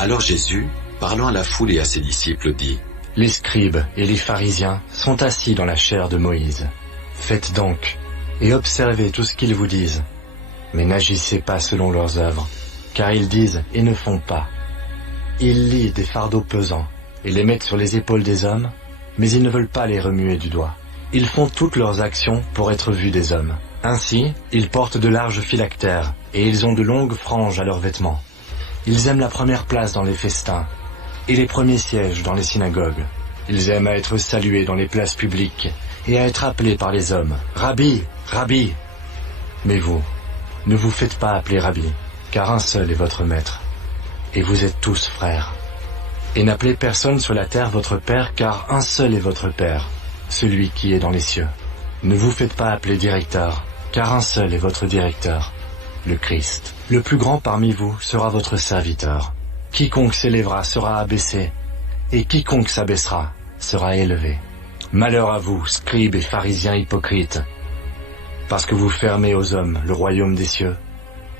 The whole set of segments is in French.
Alors Jésus, parlant à la foule et à ses disciples, dit: Les scribes et les pharisiens sont assis dans la chaire de Moïse. Faites donc, et observez tout ce qu'ils vous disent. Mais n'agissez pas selon leurs œuvres, car ils disent et ne font pas. Ils lient des fardeaux pesants et les mettent sur les épaules des hommes, mais ils ne veulent pas les remuer du doigt. Ils font toutes leurs actions pour être vus des hommes. Ainsi, ils portent de larges phylactères et ils ont de longues franges à leurs vêtements. Ils aiment la première place dans les festins et les premiers sièges dans les synagogues. Ils aiment à être salués dans les places publiques et à être appelés par les hommes. Rabbi, Rabbi. Mais vous, ne vous faites pas appeler Rabbi, car un seul est votre maître, et vous êtes tous frères. Et n'appelez personne sur la terre votre Père, car un seul est votre Père, celui qui est dans les cieux. Ne vous faites pas appeler directeur, car un seul est votre directeur, le Christ. Le plus grand parmi vous sera votre serviteur. Quiconque s'élèvera sera abaissé, et quiconque s'abaissera sera élevé. Malheur à vous, scribes et pharisiens hypocrites, parce que vous fermez aux hommes le royaume des cieux.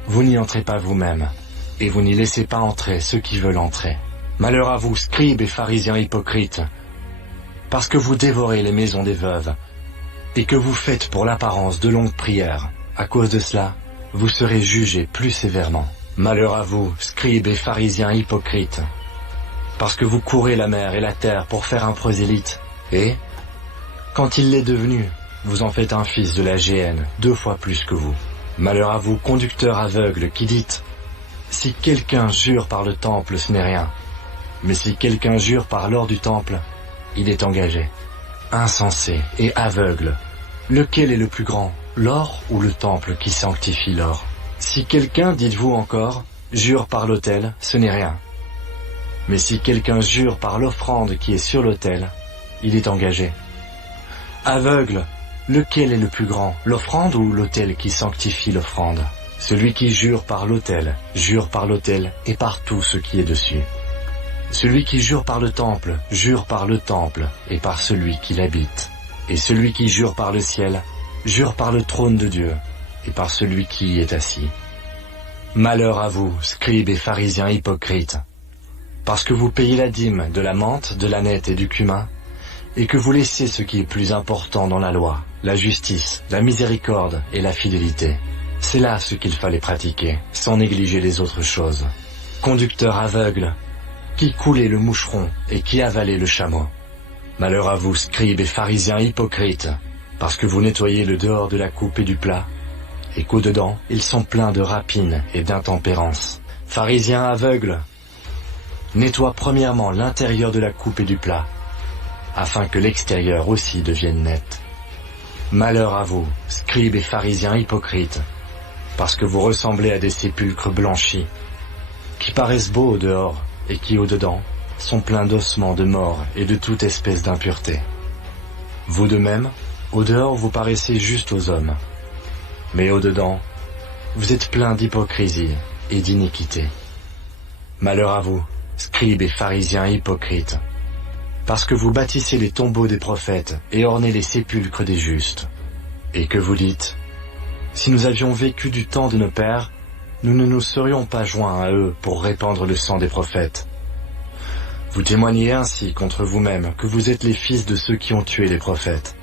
Vous n'y entrez pas vous-même, et vous n'y laissez pas entrer ceux qui veulent entrer. Malheur à vous, scribes et pharisiens hypocrites, parce que vous dévorez les maisons des veuves, et que vous faites pour l'apparence de longues prières. À cause de cela, vous serez jugés plus sévèrement. Malheur à vous, scribes et pharisiens hypocrites, parce que vous courez la mer et la terre pour faire un prosélyte, et, quand il l'est devenu, vous en faites un fils de la géhenne 2 fois plus que vous. Malheur à vous, conducteurs aveugles, qui dites: si quelqu'un jure par le temple, ce n'est rien, mais si quelqu'un jure par l'or du temple, il est engagé. Insensé et aveugle, lequel est le plus grand, l'or ou le temple qui sanctifie l'or? Si quelqu'un, dites-vous encore, jure par l'autel, ce n'est rien. Mais si quelqu'un jure par l'offrande qui est sur l'autel, il est engagé. Aveugle, lequel est le plus grand, l'offrande ou l'autel qui sanctifie l'offrande? Celui qui jure par l'autel et par tout ce qui est dessus. Celui qui jure par le temple et par celui qui l'habite. Et celui qui jure par le ciel, jure par le trône de Dieu et par celui qui y est assis. Malheur à vous, scribes et pharisiens hypocrites, parce que vous payez la dîme de la menthe, de l'âneth et du cumin, et que vous laissez ce qui est plus important dans la loi, la justice, la miséricorde et la fidélité. C'est là ce qu'il fallait pratiquer, sans négliger les autres choses. Conducteurs aveugles, qui coulez le moucheron et qui avalez le chameau. Malheur à vous, scribes et pharisiens hypocrites, parce que vous nettoyez le dehors de la coupe et du plat, et qu'au-dedans, ils sont pleins de rapine et d'intempérance. Pharisiens aveugles, nettoie premièrement l'intérieur de la coupe et du plat, afin que l'extérieur aussi devienne net. Malheur à vous, scribes et pharisiens hypocrites, parce que vous ressemblez à des sépulcres blanchis, qui paraissent beaux au dehors, et qui au-dedans sont pleins d'ossements de mort et de toute espèce d'impureté. Vous de même, au dehors vous paraissez juste aux hommes, mais au-dedans, vous êtes pleins d'hypocrisie et d'iniquité. Malheur à vous, scribes et pharisiens hypocrites, parce que vous bâtissez les tombeaux des prophètes et ornez les sépulcres des justes, et que vous dites: si nous avions vécu du temps de nos pères, nous ne nous serions pas joints à eux pour répandre le sang des prophètes. Vous témoignez ainsi contre vous-même que vous êtes les fils de ceux qui ont tué les prophètes.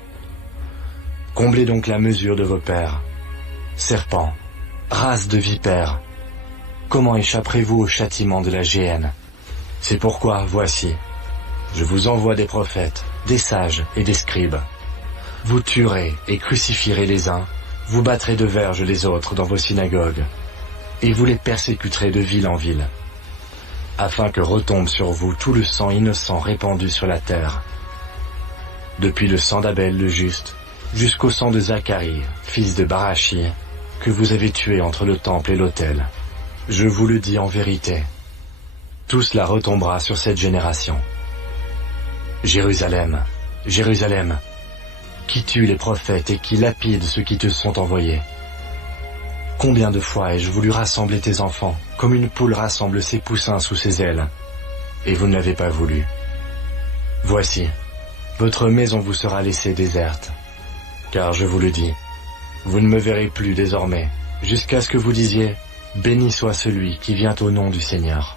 Comblez donc la mesure de vos pères. Serpents, race de vipères, comment échapperez-vous au châtiment de la géhenne? C'est pourquoi, voici, je vous envoie des prophètes, des sages et des scribes. Vous tuerez et crucifierez les uns, vous battrez de verges les autres dans vos synagogues, et vous les persécuterez de ville en ville, afin que retombe sur vous tout le sang innocent répandu sur la terre, depuis le sang d'Abel le juste, jusqu'au sang de Zacharie, fils de Barachi, que vous avez tué entre le temple et l'autel. Je vous le dis en vérité, tout cela retombera sur cette génération. Jérusalem, Jérusalem, qui tue les prophètes et qui lapide ceux qui te sont envoyés. Combien de fois ai-je voulu rassembler tes enfants, comme une poule rassemble ses poussins sous ses ailes, et vous ne l'avez pas voulu. Voici, votre maison vous sera laissée déserte, car je vous le dis, vous ne me verrez plus désormais, jusqu'à ce que vous disiez: béni soit celui qui vient au nom du Seigneur.